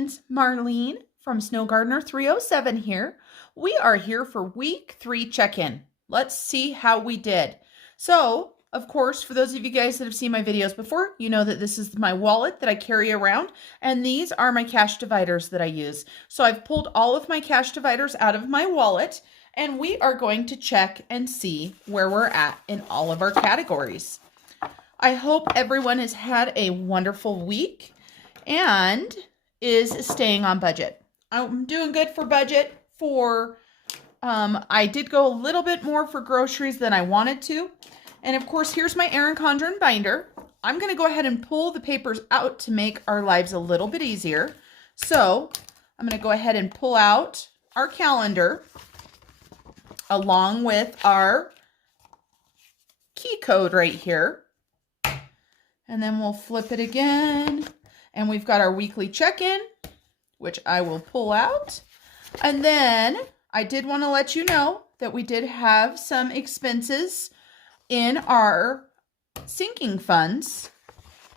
friends, Marlene from Snow Gardener 307 here. We are here for week 3 check-in. Let's see how we did. So, of course, for those of you guys that have seen my videos before, you know that this is my wallet that I carry around, and these are my cash dividers that I use. So I've pulled all of my cash dividers out of my wallet, and we are going to check and see where we're at in all of our categories. I hope everyone has had a wonderful week and is staying on budget. I'm doing good for budget for, I did go a little bit more for groceries than I wanted to. And of course, here's my Erin Condrin binder. I'm going to go ahead and pull the papers out to make our lives a little bit easier. So I'm going to go ahead and pull out our calendar along with our key code right here. And then we'll flip it again. And we've got our weekly check-in, which I will pull out. And then I did want to let you know that we did have some expenses in our sinking funds.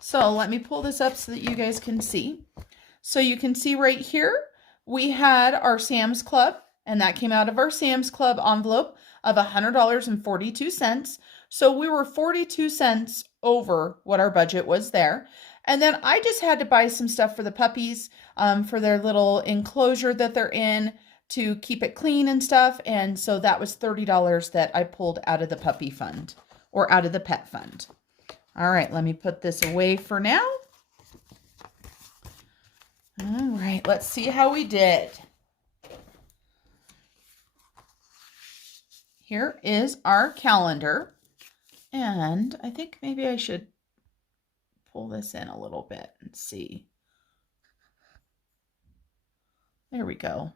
So let me pull this up so that you guys can see. So you can see right here, we had our Sam's Club, and that came out of our Sam's Club envelope of $100.42. So we were 42 cents over what our budget was there. And then I just had to buy some stuff for the puppies, for their little enclosure that they're in to keep it clean and stuff. And so that was $30 that I pulled out of the puppy fund or out of the pet fund. All right, let me put this away for now. All right, let's see how we did. Here is our calendar. And I think maybe I should pull this in a little bit and see. There we go.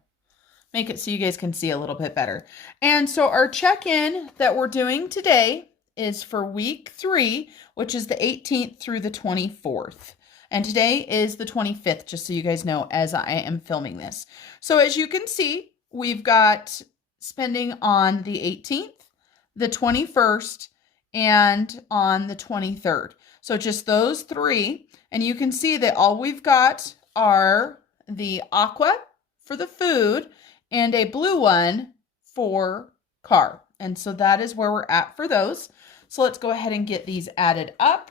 Make it so you guys can see a little bit better. And so our check-in that we're doing today is for week 3, which is the 18th through the 24th. And today is the 25th, just so you guys know, as I am filming this. So as you can see, we've got spending on the 18th, the 21st, and on the 23rd. So just those 3. And you can see that all we've got are the aqua for the food and a blue one for car. And so that is where we're at for those. So let's go ahead and get these added up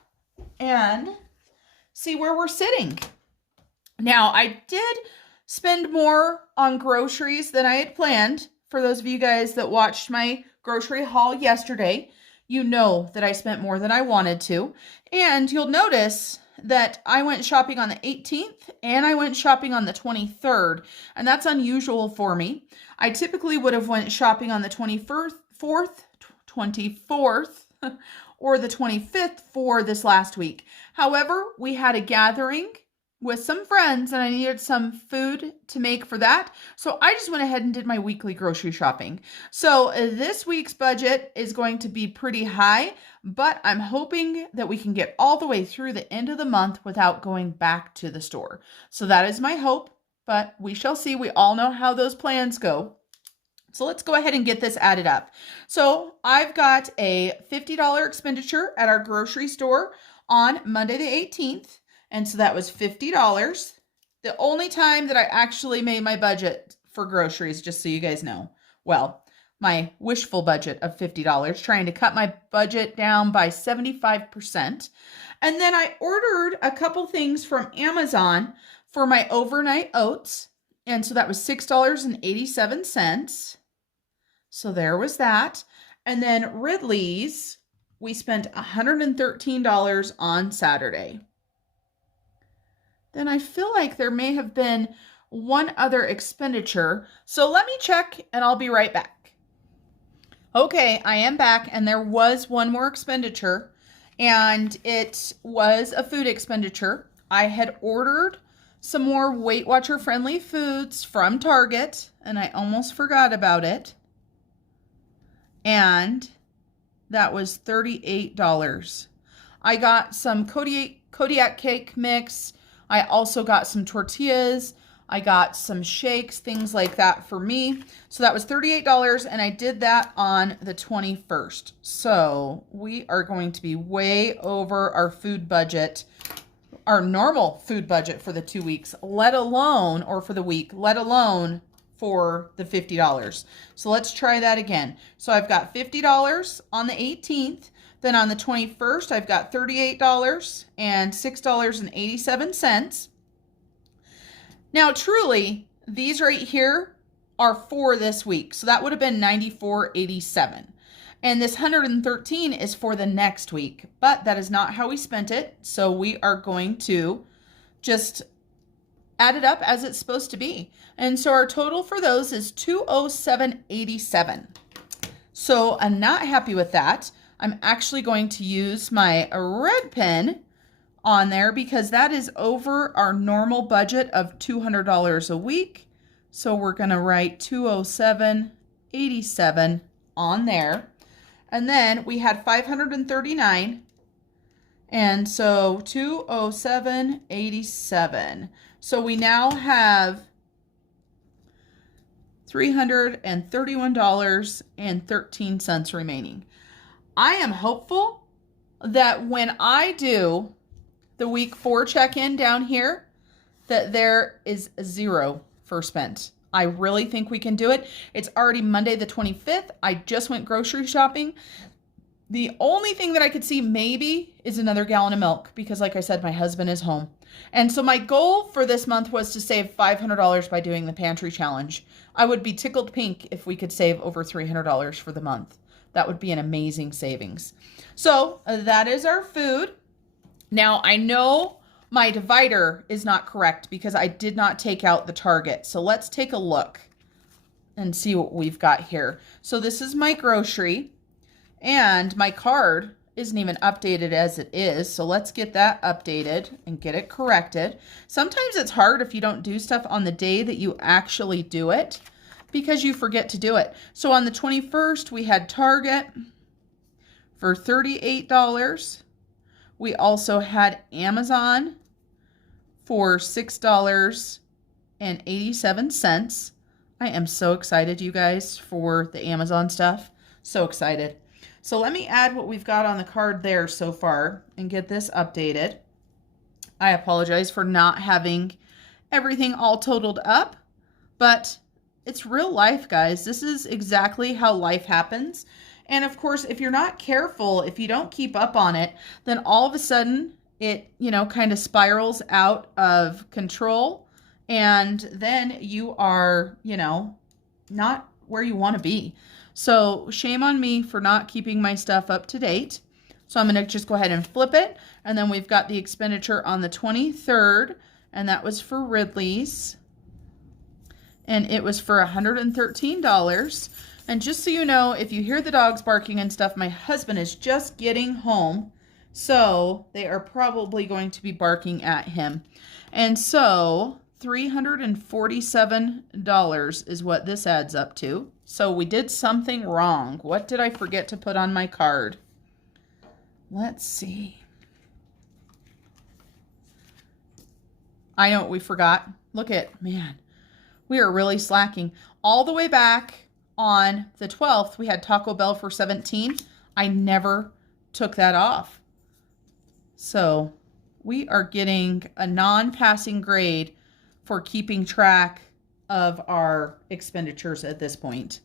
and see where we're sitting. Now, I did spend more on groceries than I had planned. For those of you guys that watched my grocery haul yesterday, you know that I spent more than I wanted to. And you'll notice that I went shopping on the 18th and I went shopping on the 23rd. And that's unusual for me. I typically would have went shopping on the 24th, or the 25th for this last week. However, we had a gathering with some friends and I needed some food to make for that. So I just went ahead and did my weekly grocery shopping. So this week's budget is going to be pretty high, but I'm hoping that we can get all the way through the end of the month without going back to the store. So that is my hope, but we shall see. We all know how those plans go. So let's go ahead and get this added up. So I've got a $50 expenditure at our grocery store on Monday the 18th. And so that was $50. The only time that I actually made my budget for groceries, just so you guys know. Well, my wishful budget of $50, trying to cut my budget down by 75%. And then I ordered a couple things from Amazon for my overnight oats. And so that was $6.87. So there was that. And then Ridley's, we spent $113 on Saturday. Then I feel like there may have been one other expenditure. So let me check and I'll be right back. Okay, I am back and there was one more expenditure and it was a food expenditure. I had ordered some more Weight Watcher friendly foods from Target and I almost forgot about it. And that was $38. I got some Kodiak cake mix. I also got some tortillas. I got some shakes, things like that for me. So that was $38 and I did that on the 21st. So we are going to be way over our food budget our normal food budget for the 2 weeks, let alone, or for the week, let alone for the $50. So let's try that again. So I've got $50 on the 18th. Then on the 21st, I've got $38 and $6.87. Now, truly, these right here are for this week. So that would have been $94.87. And this $113 is for the next week, but that is not how we spent it. So we are going to just add it up as it's supposed to be. And so our total for those is $207.87. So I'm not happy with that. I'm actually going to use my red pen on there because that is over our normal budget of $200 a week. So we're going to write $207.87 on there. And then we had 539. And so $207.87. So we now have $331.13 remaining. I am hopeful that when I do the week 4 check-in down here, that there is 0 for spent. I really think we can do it. It's already Monday the 25th. I just went grocery shopping. The only thing that I could see maybe is another gallon of milk because, like I said, my husband is home. And so my goal for this month was to save $500 by doing the pantry challenge. I would be tickled pink if we could save over $300 for the month. That would be an amazing savings. So that is our food. Now I know my divider is not correct because I did not take out the Target. So let's take a look and see what we've got here. So this is my grocery and my card isn't even updated as it is. So let's get that updated and get it corrected. Sometimes it's hard if you don't do stuff on the day that you actually do it because you forget to do it. So on the 21st, we had Target for $38. We also had Amazon for $6.87. I am so excited, you guys, for the Amazon stuff. So excited. So let me add what we've got on the card there so far and get this updated. I apologize for not having everything all totaled up, but it's real life, guys. This is exactly how life happens. And of course, if you're not careful, if you don't keep up on it, then all of a sudden it, kind of spirals out of control. And then you are, not where you want to be. So shame on me for not keeping my stuff up to date. So I'm going to just go ahead and flip it. And then we've got the expenditure on the 23rd, and that was for Ridley's. And it was for $113. And just so you know, if you hear the dogs barking and stuff, my husband is just getting home. So they are probably going to be barking at him. And so $347 is what this adds up to. So we did something wrong. What did I forget to put on my card? Let's see. I know what we forgot. Look at, man, we are really slacking. All the way back on the 12th, we had Taco Bell for $17. I never took that off. So we are getting a non-passing grade for keeping track of our expenditures at this point.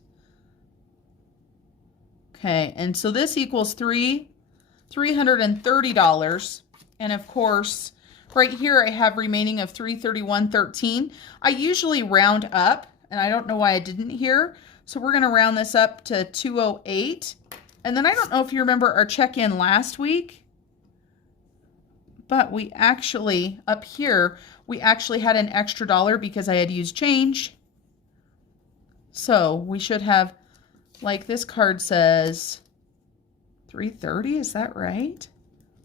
Okay, and so this equals $330. And of course, right here I have remaining of $331.13. I usually round up, and I don't know why I didn't here. So we're going to round this up to $208. And then I don't know if you remember our check-in last week, but we actually, up here, we actually had an extra $1 because I had used change. So we should have, like this card says, $330, is that right?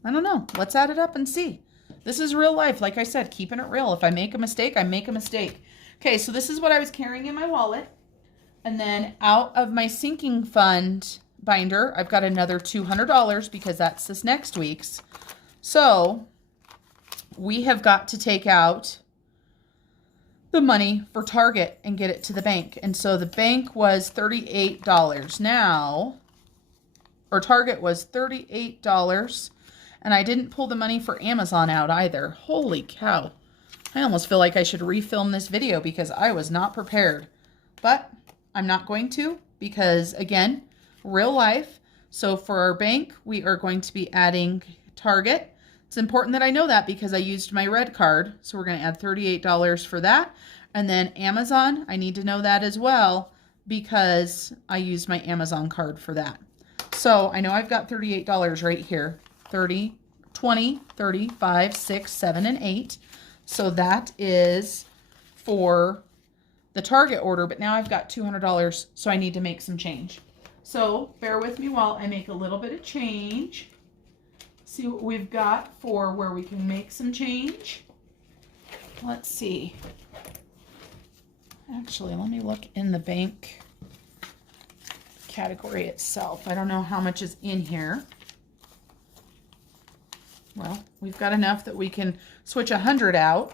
I don't know. Let's add it up and see. This is real life. Like I said, keeping it real. If I make a mistake, I make a mistake. Okay, so this is what I was carrying in my wallet. And then out of my sinking fund binder, I've got another $200 because that's this next week's. So we have got to take out the money for Target and get it to the bank. And so the bank was $38 now, or Target was $38. And I didn't pull the money for Amazon out either. Holy cow. I almost feel like I should refilm this video because I was not prepared. But I'm not going to because, again, real life. So for our bank, we are going to be adding Target. It's important that I know that because I used my red card. So we're going to add $38 for that. And then Amazon, I need to know that as well because I used my Amazon card for that. So I know I've got $38 right here. 30, 20, 30, 5, 6, 7, and 8. So that is for the Target order, but now I've got $200, so I need to make some change. So bear with me while I make a little bit of change. See what we've got for where we can make some change. Let's see. Actually, let me look in the bank category itself. I don't know how much is in here. Well, we've got enough that we can switch 100 out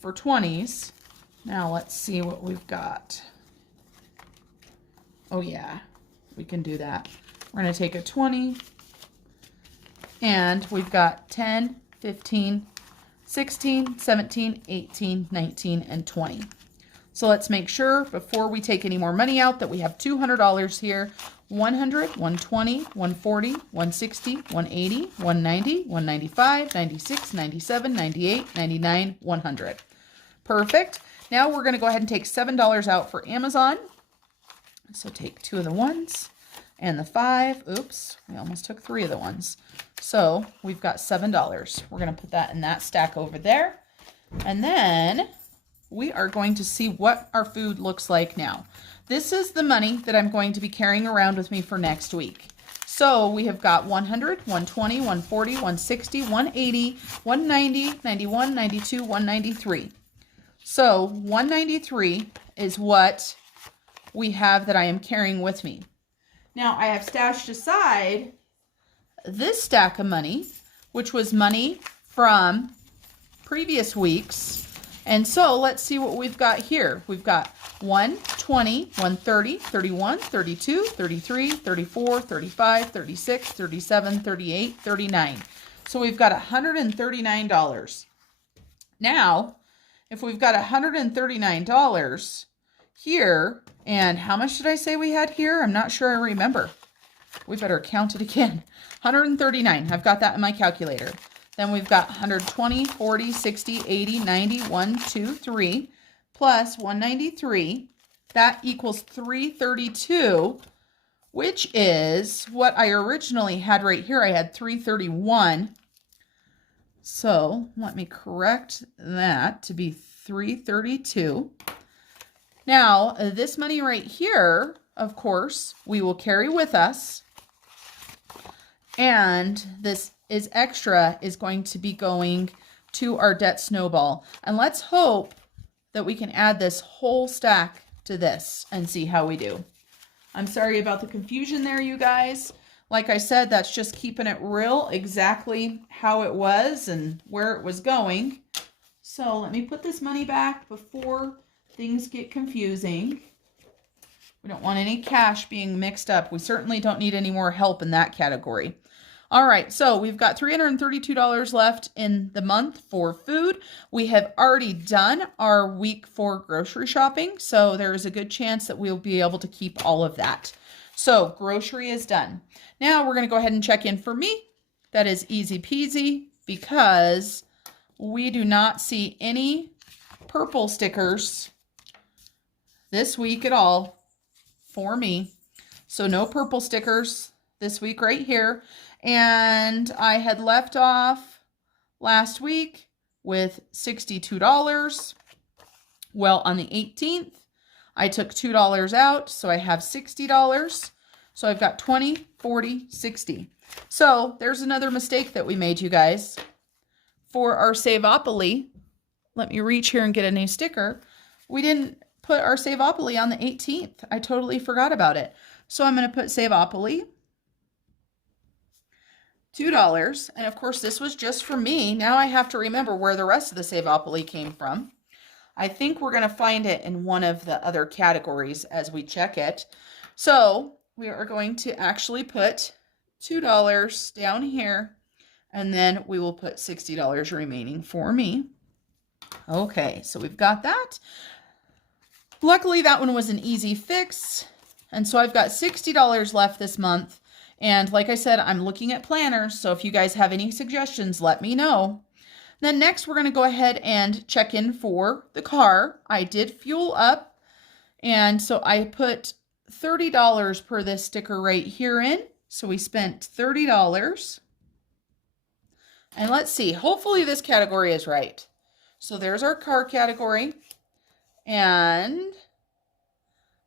for 20s. Now let's see what we've got. Oh yeah, we can do that. We're going to take a 20 and we've got 10, 15, 16, 17, 18, 19, and 20. So let's make sure before we take any more money out that we have $200 here. 100, 120, 140, 160, 180, 190, 195, 96, 97, 98, 99, 100. Perfect. Now we're going to go ahead and take $7 out for Amazon. So take 2 of the 1s and the 5. Oops, we almost took 3 of the 1s. So we've got $7. We're going to put that in that stack over there. And then we are going to see what our food looks like now. This is the money that I'm going to be carrying around with me for next week. So we have got 100, 120, 140, 160, 180, 190, 91, 92, 193. So 193 is what we have that I am carrying with me. Now I have stashed aside this stack of money, which was money from previous weeks. And so let's see what we've got here. We've got 120, 130, 31, 32, 33, 34, 35, 36, 37, 38, 39. So we've got $139. Now, if we've got $139 here, and how much did I say we had here? I'm not sure I remember. We better count it again. 139. I've got that in my calculator. Then we've got 120, 40, 60, 80, 90, 1, 2, 3, plus 193. That equals 332, which is what I originally had right here. I had 331. So let me correct that to be 332. Now, this money right here, of course, we will carry with us. And this extra is going to be going to our debt snowball. And let's hope that we can add this whole stack to this and see how we do. I'm sorry about the confusion there, you guys. Like I said, that's just keeping it real, exactly how it was and where it was going. So let me put this money back before things get confusing. We don't want any cash being mixed up. We certainly don't need any more help in that category. All right, so we've got $332 left in the month for food. We have already done our week 4 grocery shopping, so there is a good chance that we'll be able to keep all of that. So grocery is done. Now we're going to go ahead and check in for me. That is easy peasy because we do not see any purple stickers this week at all for me. So no purple stickers this week right here. And I had left off last week with $62. Well, on the 18th, I took $2 out, so I have $60. So I've got 20, 40, 60. So there's another mistake that we made, you guys. For our Saveopoly, let me reach here and get a new sticker. We didn't put our Saveopoly on the 18th. I totally forgot about it. So I'm going to put Saveopoly. $2. And of course, this was just for me. Now I have to remember where the rest of the Saveopoly came from. I think we're going to find it in one of the other categories as we check it. So we are going to actually put $2 down here. And then we will put $60 remaining for me. Okay, so we've got that. Luckily, that one was an easy fix. And so I've got $60 left this month. And like I said, I'm looking at planners. So if you guys have any suggestions, let me know. Then next, we're going to go ahead and check in for the car. I did fuel up. And so I put $30 per this sticker right here in. So we spent $30. And let's see, hopefully this category is right. So there's our car category. And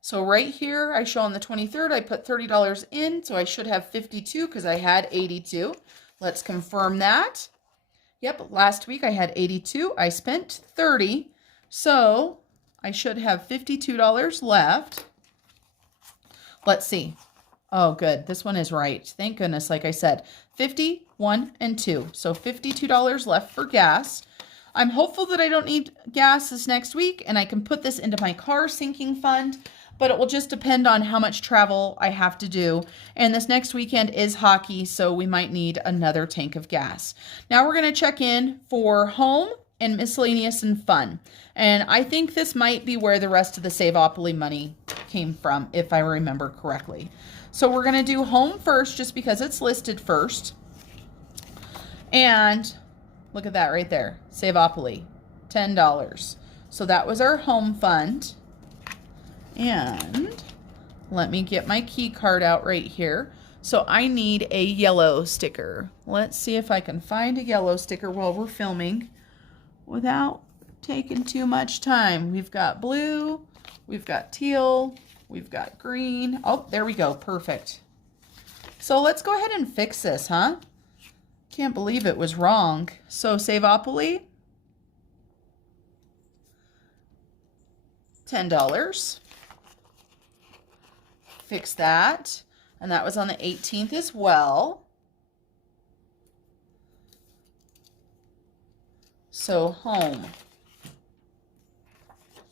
so right here, I show on the 23rd, I put $30 in. So I should have 52 because I had 82. Let's confirm that. Yep, last week I had 82. I spent 30. So I should have $52 left. Let's see. Oh, good. This one is right. Thank goodness. Like I said, 50, 1, and 2. So $52 left for gas. I'm hopeful that I don't need gas this next week and I can put this into my car sinking fund, but it will just depend on how much travel I have to do. And this next weekend is hockey, so we might need another tank of gas. Now we're going to check in for home and miscellaneous and fun. And I think this might be where the rest of the Saveopoly money came from, if I remember correctly. So we're going to do home first just because it's listed first. And look at that right there. Saveopoly, $10. So that was our home fund. And let me get my key card out right here. So I need a yellow sticker. Let's see if I can find a yellow sticker while we're filming without taking too much time. We've got blue, we've got teal, we've got green. Oh, there we go. Perfect. So let's go ahead and fix this, huh? Can't believe it was wrong. So Saveopoly, $10. Fix that. And that was on the 18th as well. So home.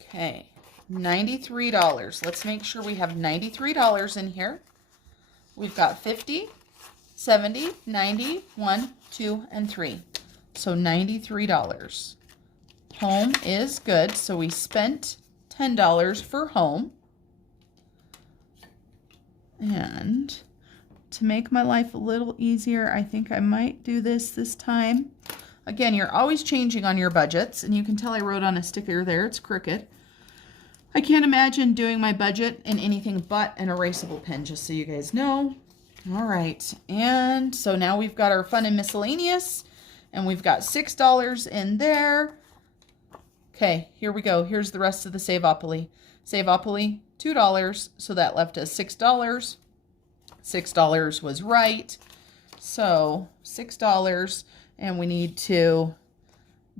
Okay, $93. Let's make sure we have $93 in here. We've got 50, 70, 90, 1, 2, and 3. So $93. Home is good. So we spent $10 for home. And to make my life a little easier, I think I might do this time. Again, you're always changing on your budgets, and you can tell I wrote on a sticker there, it's crooked. I can't imagine doing my budget in anything but an erasable pen, just so you guys know. All right, and so now we've got our fun and miscellaneous, and we've got $6 in there. Okay, here we go. Here's the rest of the Saveopoly. Saveopoly, $2, so that left us $6. $6 was right, so $6, and we need to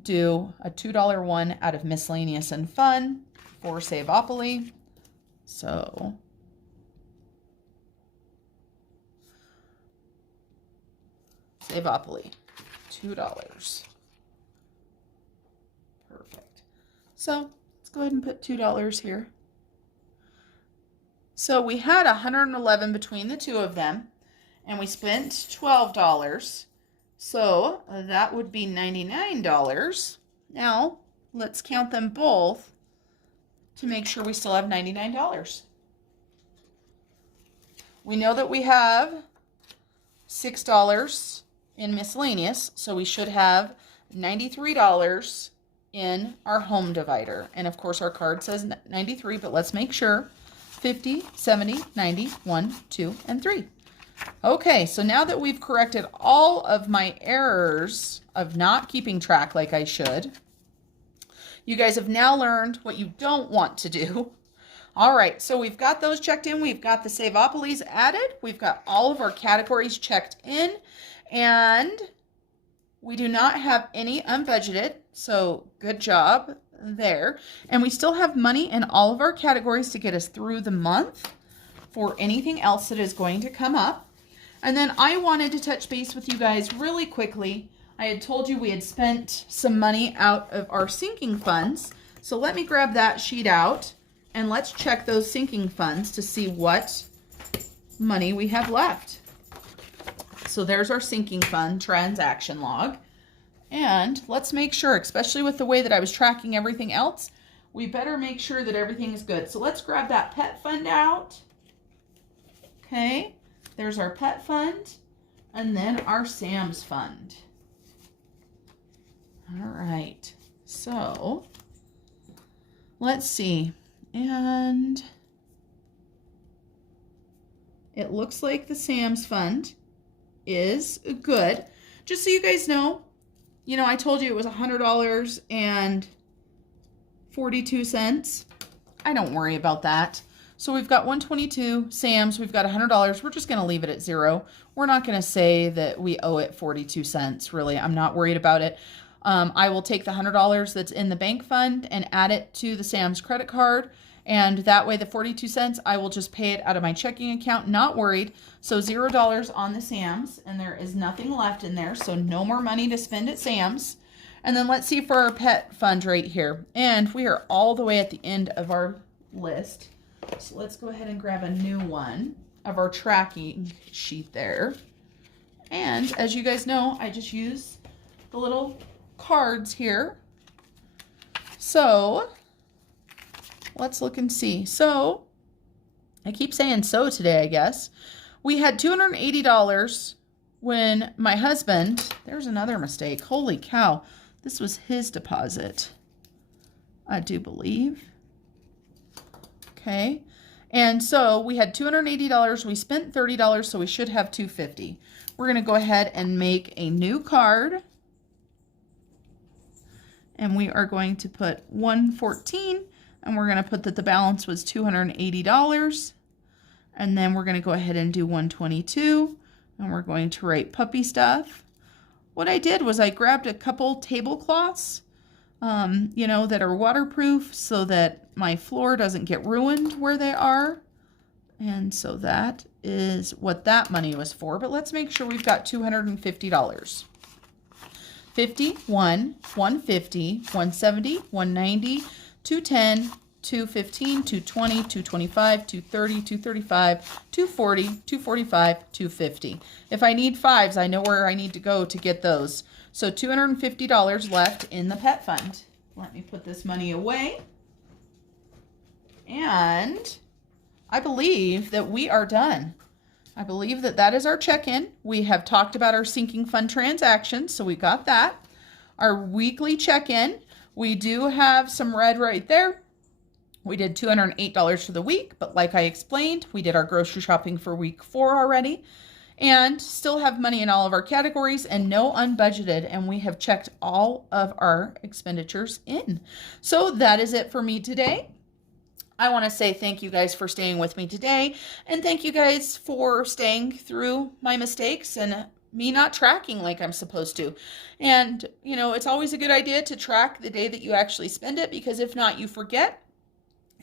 do a $2 one out of miscellaneous and fun for Saveopoly. So Saveopoly, $2. Perfect. So let's go ahead and put $2 here. So we had 111 between the two of them, and we spent $12. So that would be $99. Now let's count them both to make sure we still have $99. We know that we have $6 in miscellaneous, so we should have $93 in our home divider. And of course our card says 93, but let's make sure. 50, 70, 90, 1, 2, and 3. Okay, so now that we've corrected all of my errors of not keeping track like I should, you guys have now learned what you don't want to do. All right, so we've got those checked in. We've got the Saveopolies added. We've got all of our categories checked in, and we do not have any unbudgeted, so good job there. And we still have money in all of our categories to get us through the month for anything else that is going to come up. And then I wanted to touch base with you guys really quickly. I had told you we had spent some money out of our sinking funds. So let me grab that sheet out and let's check those sinking funds to see what money we have left. so there's our sinking fund transaction log. And let's make sure, especially with the way that I was tracking everything else, we better make sure that everything is good. So let's grab that pet fund out. Okay, there's our pet fund, and then our Sam's fund. All right, so let's see. And it looks like the Sam's fund is good. Just so you guys know, I told you it was $100.42. I don't worry about that. So we've got 122 Sam's, we've got $100. We're just going to leave it at zero. We're not going to say that we owe it 42 cents, really. I'm not worried about it. I will take the $100 that's in the bank fund and add it to the Sam's credit card. And that way the 42 cents, I will just pay it out of my checking account, not worried. So $0 on the Sam's, and there is nothing left in there. So no more money to spend at Sam's. And then let's see for our pet fund right here. And we are all the way at the end of our list. So let's go ahead and grab a new one of our tracking sheet there. And as you guys know, I just use the little cards here. So let's look and see. So I keep saying so today, I guess. We had $280 when my husband, there's another mistake. Holy cow. This was his deposit, I do believe. Okay. And so we had $280. We spent $30, so we should have $250. We're going to go ahead and make a new card. And we are going to put 114, and we're going to put that the balance was $280. And then we're going to go ahead and do 122, and we're going to write puppy stuff. What I did was I grabbed a couple tablecloths, that are waterproof so that my floor doesn't get ruined where they are. And so that is what that money was for. But let's make sure we've got $250. 50, 150, 170, 190, 210, 215, 220, 225, 230, 235, 240, 245, 250. If I need fives, I know where I need to go to get those. So $250 left in the pet fund. Let me put this money away. And I believe that we are done. I believe that that is our check-in. We have talked about our sinking fund transactions, so we got that. Our weekly check-in, we do have some red right there. We did $208 for the week, but like I explained, we did our grocery shopping for week 4 already, and still have money in all of our categories and no unbudgeted, and we have checked all of our expenditures in. So that is it for me today. I want to say thank you guys for staying with me today, and thank you guys for staying through my mistakes and me not tracking like I'm supposed to. And, it's always a good idea to track the day that you actually spend it, because if not, you forget.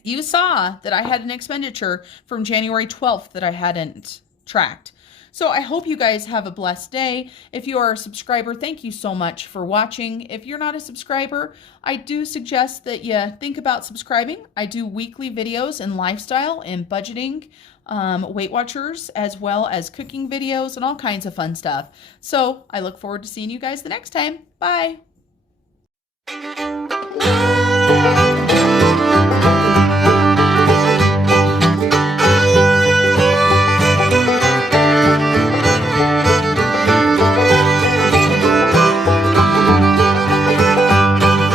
You saw that I had an expenditure from January 12th that I hadn't tracked. So I hope you guys have a blessed day. If you are a subscriber, thank you so much for watching. If you're not a subscriber, I do suggest that you think about subscribing. I do weekly videos in lifestyle and budgeting, Weight Watchers, as well as cooking videos and all kinds of fun stuff. So I look forward to seeing you guys the next time. Bye.